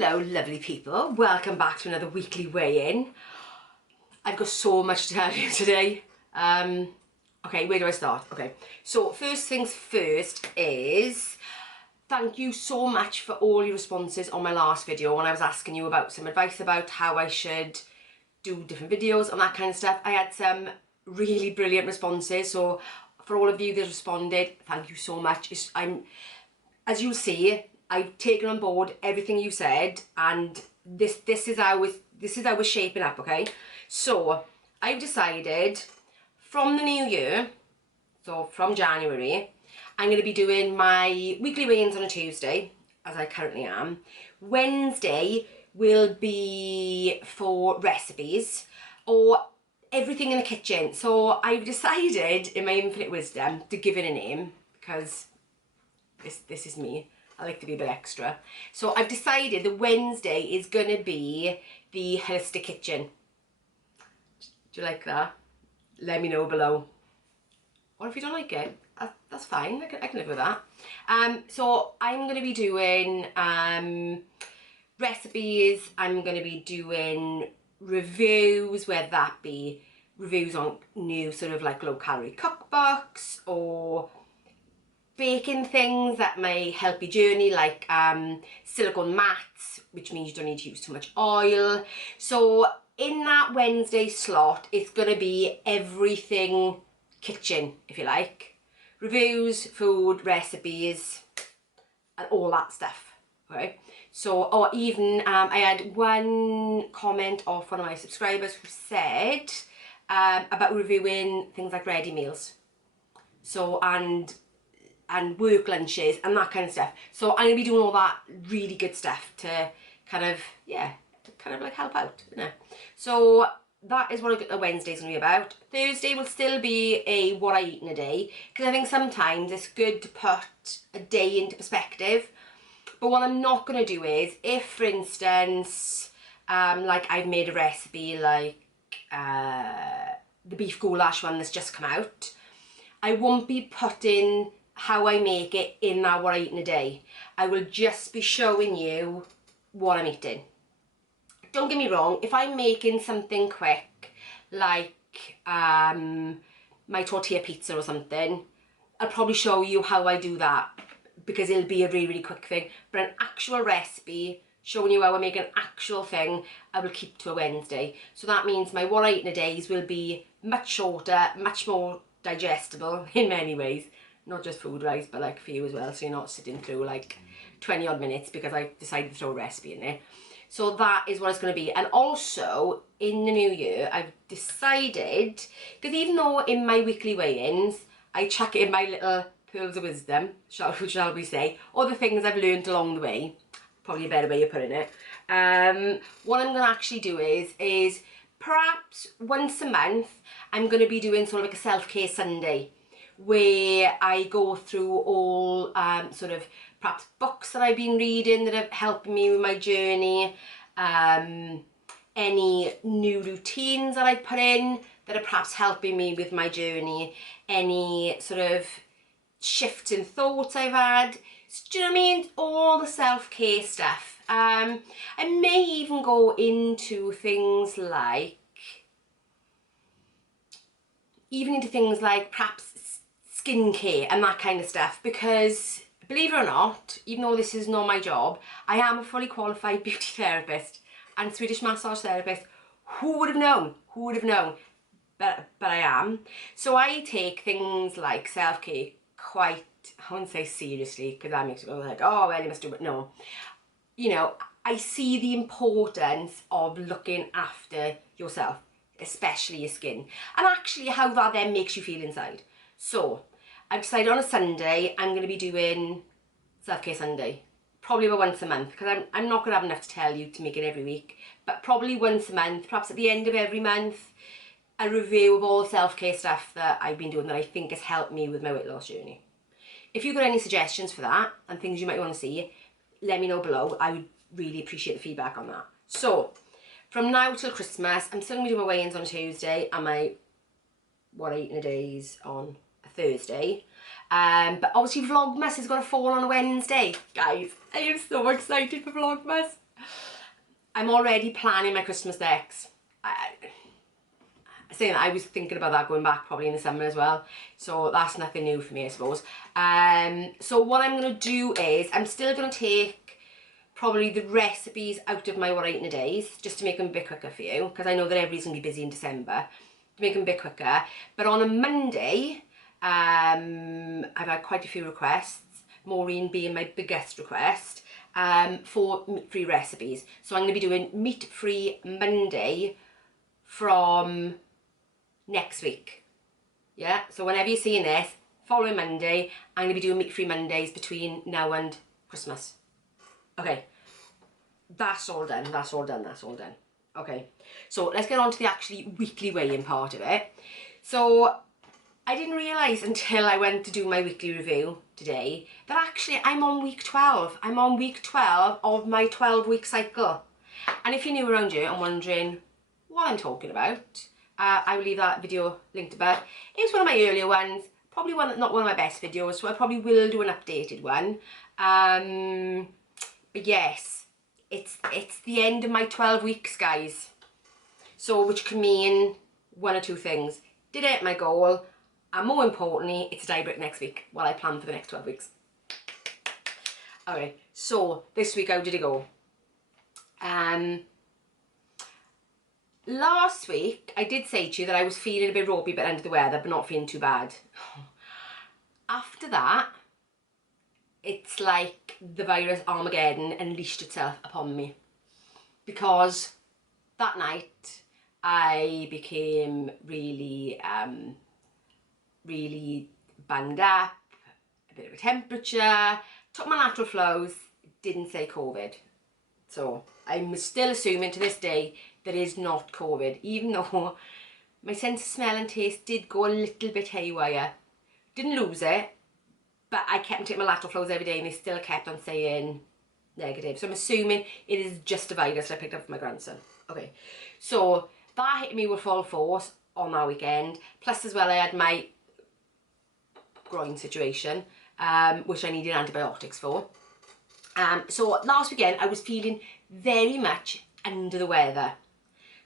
Hello lovely people, welcome back to another weekly weigh-in. I've got so much to tell you today. Okay, where do I start? Okay, so first things first is thank you so much for all your responses on my last video when I was asking you about some advice about how I should do different videos and that kind of stuff. I had some really brilliant responses, so for all of you that responded, thank you so much. As you'll see, I've taken on board everything you said, and this is how we're shaping up. Okay, so I've decided from the new year, so from January, I'm going to be doing my weekly weigh-ins on a Tuesday, as I currently am. Wednesday will be for recipes or everything in the kitchen. So I've decided, in my infinite wisdom, to give it a name, because this is me. I like to be a bit extra. So I've decided that Wednesday is going to be the holistic kitchen. Do you like that? Let me know below. Or if you don't like it, that's fine. I can live with that. So I'm going to be doing recipes. I'm going to be doing reviews, whether that be reviews on new sort of like low-calorie cookbooks or baking things that may help your journey, like silicone mats, which means you don't need to use too much oil. So in that Wednesday slot, it's going to be everything kitchen, if you like. Reviews, food, recipes, and all that stuff. Okay. So, or even I had one comment off one of my subscribers who said about reviewing things like ready meals. So, and work lunches and that kind of stuff. So I'm going to be doing all that really good stuff to kind of like help out, you know. So that is what a Wednesday's going to be about. Thursday will still be a what I eat in a day, because I think sometimes it's good to put a day into perspective. But what I'm not going to do is, if for instance, like I've made a recipe like the beef goulash one that's just come out, I won't be putting how I make it in that what I eat in a day. I will just be showing you what I'm eating. Don't get me wrong, if I'm making something quick, like my tortilla pizza or something, I'll probably show you how I do that, because it'll be a really, really quick thing. But an actual recipe, showing you how I make an actual thing, I will keep to a Wednesday. So that means my what I eat in a days will be much shorter, much more digestible in many ways. Not just food-wise, but like for you as well, so you're not sitting through like 20 odd minutes because I decided to throw a recipe in there. So that is what it's going to be. And also, in the new year, I've decided, because even though in my weekly weigh-ins, I chuck it in my little pearls of wisdom, shall we say, or the things I've learned along the way, probably a better way of putting it, what I'm going to actually do is perhaps once a month, I'm going to be doing sort of like a self-care Sunday, where I go through all sort of perhaps books that I've been reading that have helped me with my journey, any new routines that I put in that are perhaps helping me with my journey, any sort of shifts in thoughts I've had. Do you know what I mean? All the self-care stuff. I may even go into things like perhaps skincare and that kind of stuff, because believe it or not, even though this is not my job, I am a fully qualified beauty therapist and Swedish massage therapist. Who would have known? Who would have known? But I am. So I take things like self-care quite, I wouldn't say seriously, because that makes it go like, oh well, you must do it. No, you know, I see the importance of looking after yourself, especially your skin, and actually how that then makes you feel inside. So I've decided on a Sunday I'm going to be doing self-care Sunday, probably about once a month, because I'm not going to have enough to tell you to make it every week, but probably once a month, perhaps at the end of every month, a review of all the self-care stuff that I've been doing that I think has helped me with my weight loss journey. If you've got any suggestions for that and things you might want to see, let me know below. I would really appreciate the feedback on that. So from now till Christmas, I'm still going to do my weigh-ins on a Tuesday and my what I eat in a days on a Thursday. But obviously Vlogmas is going to fall on a Wednesday. Guys, I am so excited for Vlogmas. I'm already planning my Christmas decks. Saying that, I was thinking about that going back probably in the summer as well, so that's nothing new for me, I suppose. So what I'm going to do is, I'm still going to take probably the recipes out of my what I eat in a days, just to make them a bit quicker for you, because I know that everybody's going to be busy in December, to make them a bit quicker. But on a Monday, I've had quite a few requests, Maureen being my biggest request, for meat-free recipes. So I'm going to be doing meat-free Monday from next week. Yeah, so whenever you're seeing this, following Monday, I'm going to be doing meat-free Mondays between now and Christmas. Okay, that's all done, that's all done, that's all done. Okay, so let's get on to the actually weekly weighing part of it. So I didn't realise until I went to do my weekly review today that actually I'm on week 12. I'm on week 12 of my 12-week cycle. And if you're new around here and wondering what I'm talking about, I will leave that video linked above. It was one of my earlier ones, probably not one of my best videos, so I probably will do an updated one. But yes, it's the end of my 12 weeks, guys. So, which can mean one or two things. Did I hit my goal? And more importantly, it's a die break next week, what I plan for the next 12 weeks. Okay, so this week, how did it go? Last week, I did say to you that I was feeling a bit ropey, but under the weather, but not feeling too bad. After that, it's like the virus Armageddon unleashed itself upon me. Because that night, I became really, really banged up, a bit of a temperature, took my lateral flows, didn't say COVID. So I'm still assuming to this day that it is not COVID, even though my sense of smell and taste did go a little bit haywire. Didn't lose it, but I kept taking my lateral flows every day and they still kept on saying negative. So I'm assuming it is just a virus that I picked up from my grandson. Okay, so that hit me with full force on that weekend. Plus as well I had my groin situation, which I needed antibiotics for. So last weekend I was feeling very much under the weather.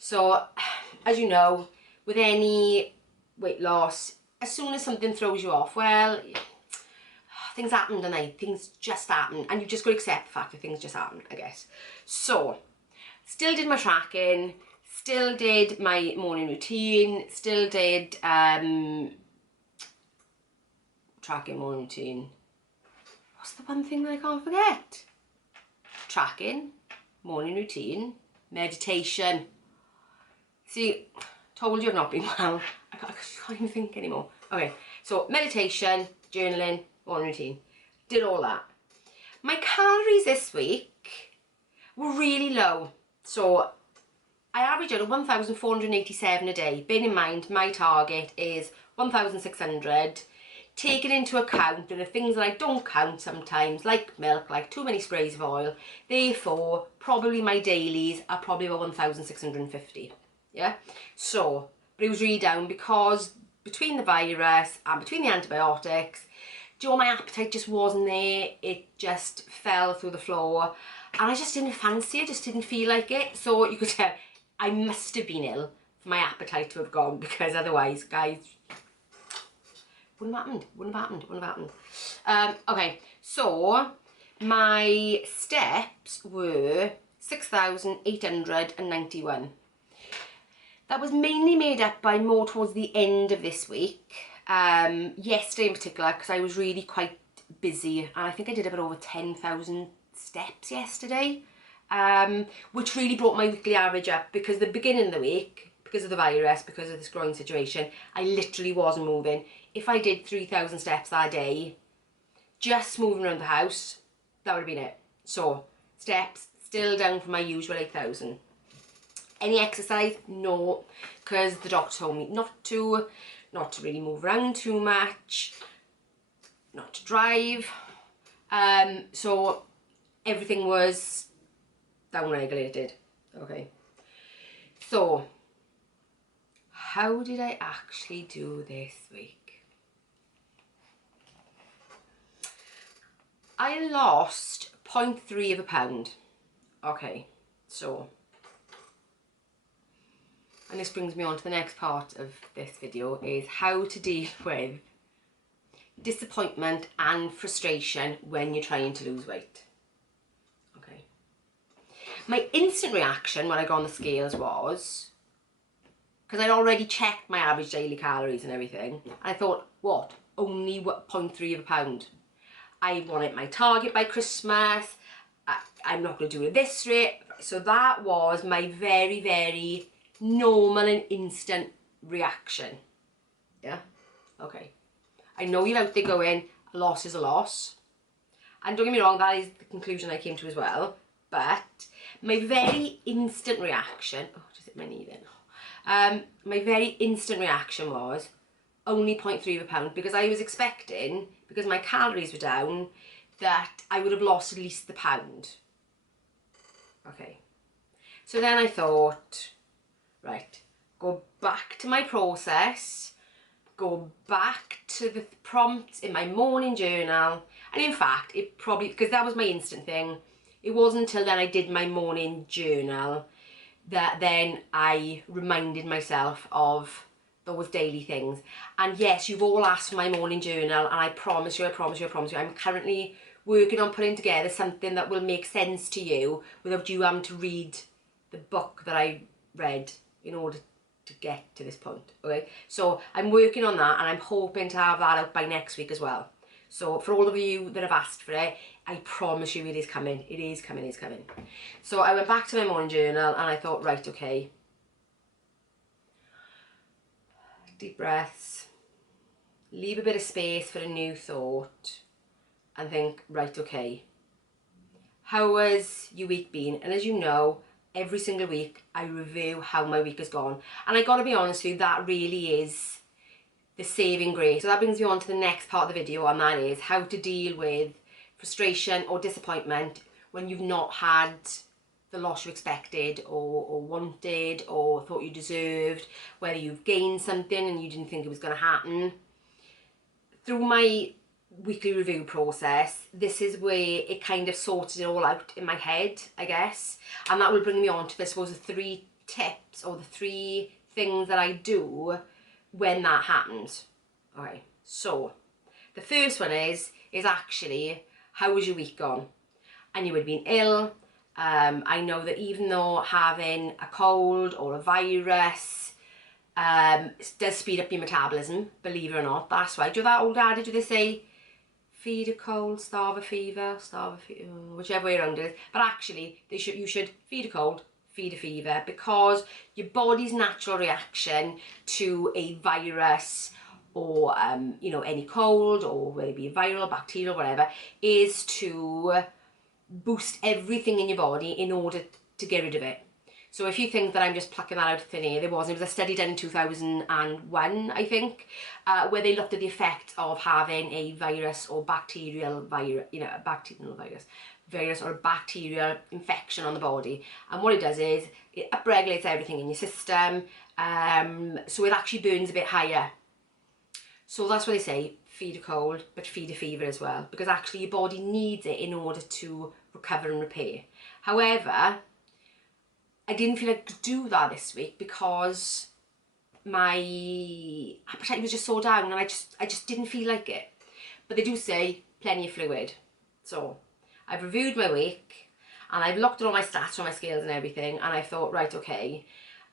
So as you know, with any weight loss, as soon as something throws you off, well, things happen tonight, things just happen, and you've just got to accept the fact that things just happen, I guess. So, still did my tracking, still did my morning routine, still did tracking, morning routine. What's the one thing that I can't forget? Tracking, morning routine, meditation. See, told you I've not been well. I can't even think anymore. Okay, so meditation, journaling, morning routine. Did all that. My calories this week were really low. So I average out at 1,487 a day. Bearing in mind, my target is 1,600. Taking into account the things that I don't count sometimes, like milk, like too many sprays of oil. Therefore, probably my dailies are probably about 1,650. Yeah, so, but it was really down because between the virus and between the antibiotics, do you know, my appetite just wasn't there. It just fell through the floor and I just didn't fancy it, just didn't feel like it. So you could tell I must have been ill for my appetite to have gone, because otherwise, guys, wouldn't have happened. Okay, so my steps were 6,891. That was mainly made up by more towards the end of this week. Yesterday in particular, because I was really quite busy, and I think I did about over 10,000 steps yesterday, which really brought my weekly average up, because the beginning of the week, because of the virus, because of this growing situation, I literally wasn't moving. If I did 3,000 steps that day, just moving around the house, that would have been it. So, steps, still down from my usual 8,000. Any exercise? No, because the doctor told me not to really move around too much, not to drive. So everything was down-regulated. Okay. So, how did I actually do this week? I lost 0.3 of a pound. Okay, so and this brings me on to the next part of this video, is how to deal with disappointment and frustration when you're trying to lose weight. Okay. My instant reaction when I got on the scales was, because I'd already checked my average daily calories and everything, and I thought, what? Only 0.3 of a pound. I want it my target by Christmas. I'm not going to do it at this rate. So that was my very, very normal and instant reaction. Yeah? Okay. I know you're out there going, a loss is a loss. And don't get me wrong, that is the conclusion I came to as well. But my very instant reaction, oh, just hit my knee then. My very instant reaction was only 0.3 of a pound, because I was expecting, because my calories were down, that I would have lost at least the pound. Okay. So then I thought, right, go back to my process, go back to the prompts in my morning journal. And in fact, it probably, because that was my instant thing, it wasn't until then I did my morning journal that then I reminded myself of those daily things. And yes, you've all asked for my morning journal, and I promise you, I'm currently working on putting together something that will make sense to you without you having to read the book that I read in order to get to this point, okay? So I'm working on that, and I'm hoping to have that out by next week as well. So for all of you that have asked for it, I promise you it is coming. It is coming, it's coming. So I went back to my morning journal and I thought, right, okay. Deep breaths. Leave a bit of space for a new thought and think, right, okay. How has your week been? And as you know, every single week I review how my week has gone. And I gotta be honest with you, that really is the saving grace. So that brings me on to the next part of the video, and that is how to deal with frustration or disappointment when you've not had the loss you expected or wanted or thought you deserved, whether you've gained something and you didn't think it was going to happen. Through my weekly review process, this is where it kind of sorted it all out in my head, I guess, and that will bring me on to, I suppose, the 3 tips or the 3 things that I do when that happens. Okay, so the first one is actually, how was your week gone? And you would have been ill. I know that even though having a cold or a virus does speed up your metabolism, believe it or not, that's right. Do that old adage, do they say, feed a cold, starve a fever, whichever way around it is. But actually, you should feed a cold, feed a fever, because your body's natural reaction to a virus or you know, any cold, or whether it be viral, bacterial, whatever, is to boost everything in your body in order to get rid of it. So if you think that I'm just plucking that out of thin air, there was a study done in 2001, I think, where they looked at the effect of having a virus or bacterial virus, you know, a bacterial virus or a bacterial infection on the body. And what it does is it upregulates everything in your system, so it actually burns a bit higher. So that's what they say, feed a cold, but feed a fever as well, because actually your body needs it in order to recover and repair. However, I didn't feel like to do that this week because my appetite was just so down, and I just didn't feel like it. But they do say plenty of fluid. So I've reviewed my week and I've looked at all my stats on my scales and everything, and I thought, right, okay,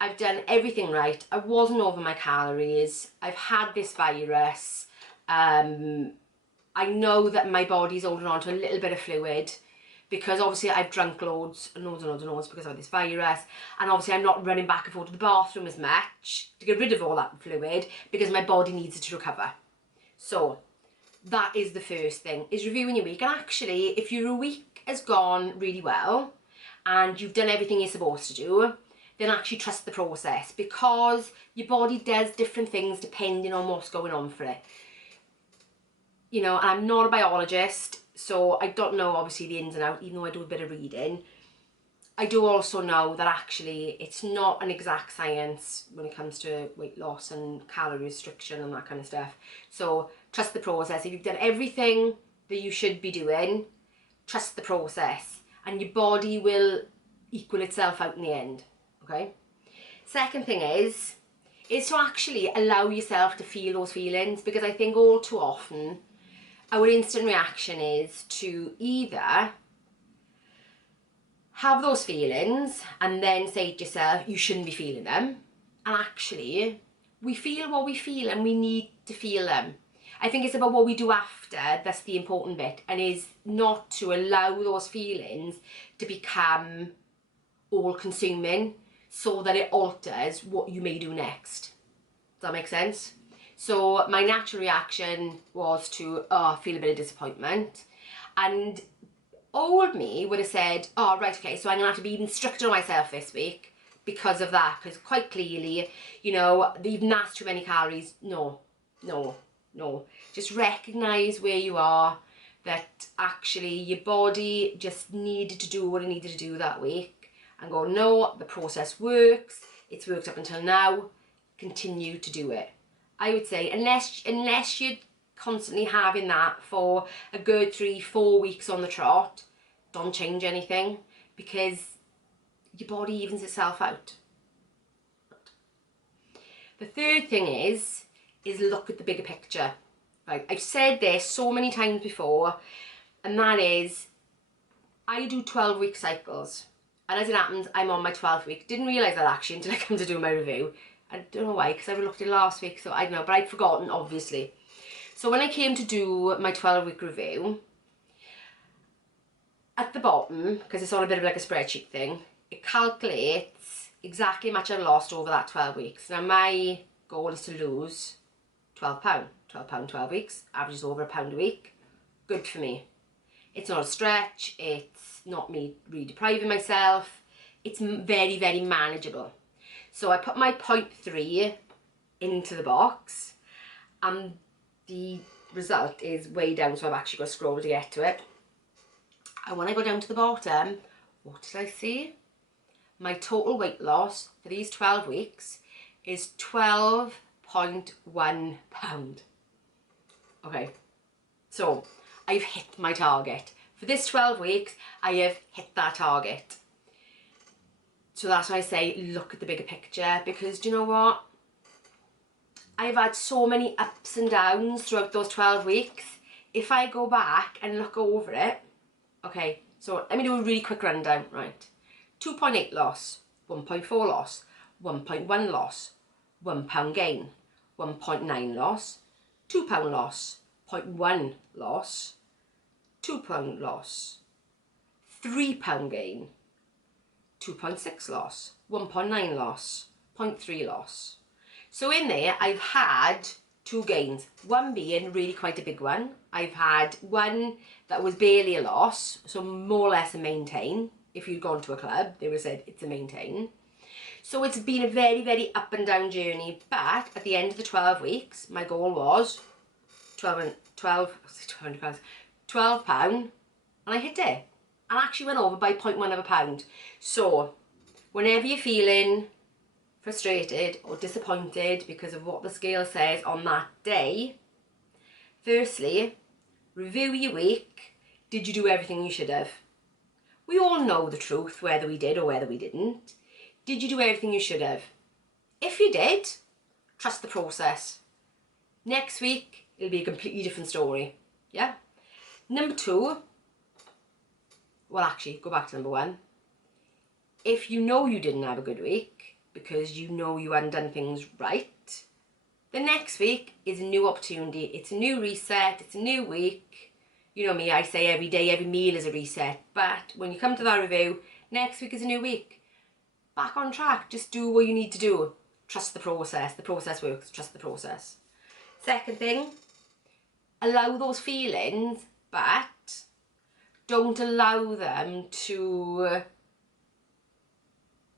I've done everything right. I wasn't over my calories. I've had this virus. I know that my body's holding on to a little bit of fluid because obviously I've drunk loads and loads because of this virus, and obviously I'm not running back and forth to the bathroom as much to get rid of all that fluid because my body needs it to recover. So that is the first thing, is reviewing your week. And actually, if your week has gone really well and you've done everything you're supposed to do, then actually trust the process, because your body does different things depending on what's going on for it. You know, and I'm not a biologist, so I don't know obviously the ins and outs, even though I do a bit of reading. I do also know that actually it's not an exact science when it comes to weight loss and calorie restriction and that kind of stuff. So trust the process. If you've done everything that you should be doing, trust the process, and your body will equal itself out in the end. Okay? Second thing is to actually allow yourself to feel those feelings, because I think all too often our instant reaction is to either have those feelings and then say to yourself, you shouldn't be feeling them. And actually, we feel what we feel and we need to feel them. I think it's about what we do after that's the important bit, and is not to allow those feelings to become all-consuming so that it alters what you may do next. Does that make sense? So my natural reaction was to feel a bit of disappointment, and old me would have said, oh right, okay, so I'm gonna have to be even stricter on myself this week because of that, because quite clearly, you know, you've nassed too many calories. No. Just recognise where you are, that actually your body just needed to do what it needed to do that week, and go, no, the process works, it's worked up until now, continue to do it. I would say, unless you're constantly having that for a good 3-4 weeks on the trot, don't change anything, because your body evens itself out. The third thing is look at the bigger picture. Right, I've said this so many times before, and that is, I do 12-week cycles, and as it happens, I'm on my 12th week. Didn't realise that actually until I come to do my review. I don't know why, because I looked at it last week, so I don't know, but I'd forgotten, obviously. So when I came to do my 12-week review, at the bottom, because it's on a bit of like a spreadsheet thing, it calculates exactly how much I've lost over that 12 weeks. Now my goal is to lose £12. £12, 12 weeks, averages over £1 a week. Good for me. It's not a stretch, it's not me really depriving myself, it's very, very manageable. So I put my 0.3 into the box, and the result is way down, so I've actually got to scroll to get to it. And when I go down to the bottom, what did I see? My total weight loss for these 12 weeks is 12.1 pound. Okay, so I've hit my target. For this 12 weeks, I have hit that target. So that's why I say look at the bigger picture, because do you know what? I've had so many ups and downs throughout those 12 weeks. If I go back and look over it, okay, so let me do a really quick rundown, right? 2.8 loss, 1.4 loss, 1.1 loss, £1 gain, 1.9 loss, £2 loss, 0.1 loss, £2 loss, £3 gain, 2.6 loss, 1.9 loss, 0.3 loss. So in there I've had 2 gains, one being really quite a big one. I've had one that was barely a loss, so more or less a maintain. If you'd gone to a club, they would have said it's a maintain. So it's been a very, very up and down journey, but at the end of the 12 weeks, my goal was £12, and I hit it. And actually went over by 0.1 of a pound. So whenever you're feeling frustrated or disappointed because of what the scale says on that day, firstly, review your week. Did you do everything you should have? We all know the truth, whether we did or whether we didn't. Did you do everything you should have? If you did, trust the process. Next week, it'll be a completely different story. Yeah? Number 2, well actually, go back to number 1. If you know you didn't have a good week, because you know you hadn't done things right, the next week is a new opportunity. It's a new reset, it's a new week. You know me, I say every day, every meal is a reset. But when you come to that review, next week is a new week. Back on track, just do what you need to do. Trust the process works, trust the process. Second thing, allow those feelings, but don't allow them to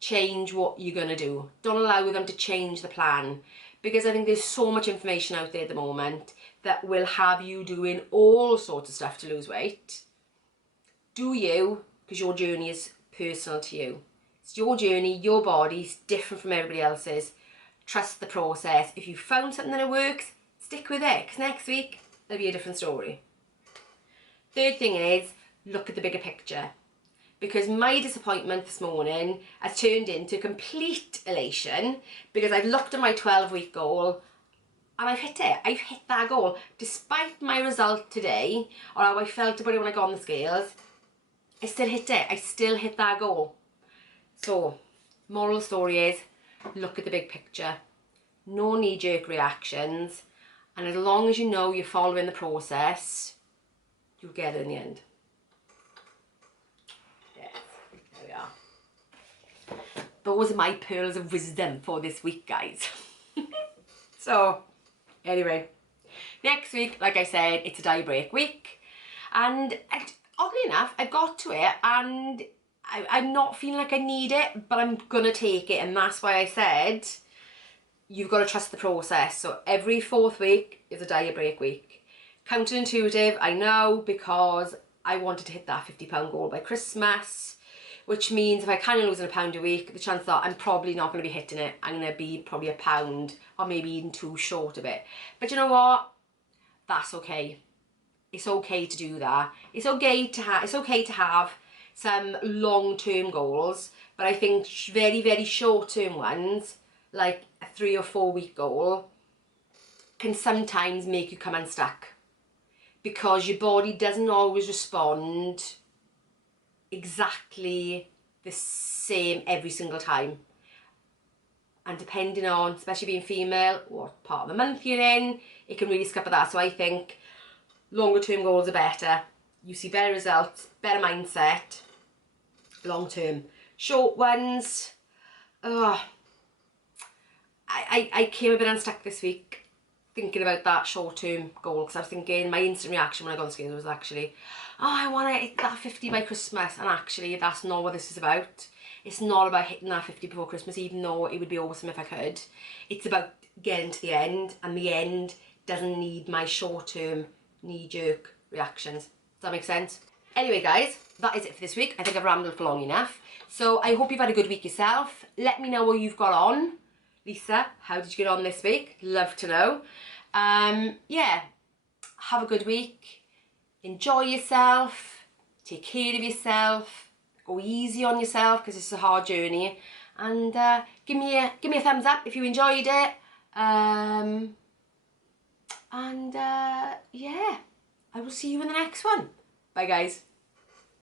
change what you're going to do. Don't allow them to change the plan, because I think there's so much information out there at the moment that will have you doing all sorts of stuff to lose weight. Do you, because your journey is personal to you. It's your journey, your body's different from everybody else's. Trust the process. If you found something that works, stick with it, because next week there'll be a different story. Third thing is, look at the bigger picture. because my disappointment this morning has turned into complete elation because I've looked at my 12-week goal and I've hit it. I've hit that goal. Despite my result today, or how I felt about it when I got on the scales, I still hit it. I still hit that goal. So, moral of the story is, look at the big picture. No knee-jerk reactions. And as long as you know you're following the process, you'll get it in the end. Yes, there we are. Those are my pearls of wisdom for this week, guys. So, anyway, next week, like I said, it's a die break week. And oddly enough, I got to it and I'm not feeling like I need it, but I'm going to take it. And that's why I said, you've got to trust the process. So every 4th week is a diet break week. Counterintuitive, I know, because I wanted to hit that £50 goal by Christmas, which means if I kind of losing £1 a week, the chance that I'm probably not going to be hitting it. I'm going to be probably £1 or maybe even 2 short of it. But you know what? That's okay. It's okay to do that. It's okay to have some long-term goals, but I think very, very short-term ones, like a 3 or 4 week goal, can sometimes make you come unstuck because your body doesn't always respond exactly the same every single time. And depending on, especially being female, what part of the month you're in, it can really scupper that. So I think longer term goals are better. You see better results, better mindset, long term. Short ones, I came a bit unstuck this week thinking about that short term goal, because I was thinking, my instant reaction when I got on the scale was actually, oh, I want to hit that 50 by Christmas, and actually that's not what this is about. It's not about hitting that 50 before Christmas, even though it would be awesome if I could. It's about getting to the end, and the end doesn't need my short term knee-jerk reactions. Does that make sense? Anyway, guys, that is it for this week. I think I've rambled for long enough. So I hope you've had a good week yourself. Let me know what you've got on. Lisa, how did you get on this week? Love to know. Yeah, have a good week. Enjoy yourself. Take care of yourself. Go easy on yourself because it's a hard journey. And give me a thumbs up if you enjoyed it. Yeah, I will see you in the next one. Bye, guys.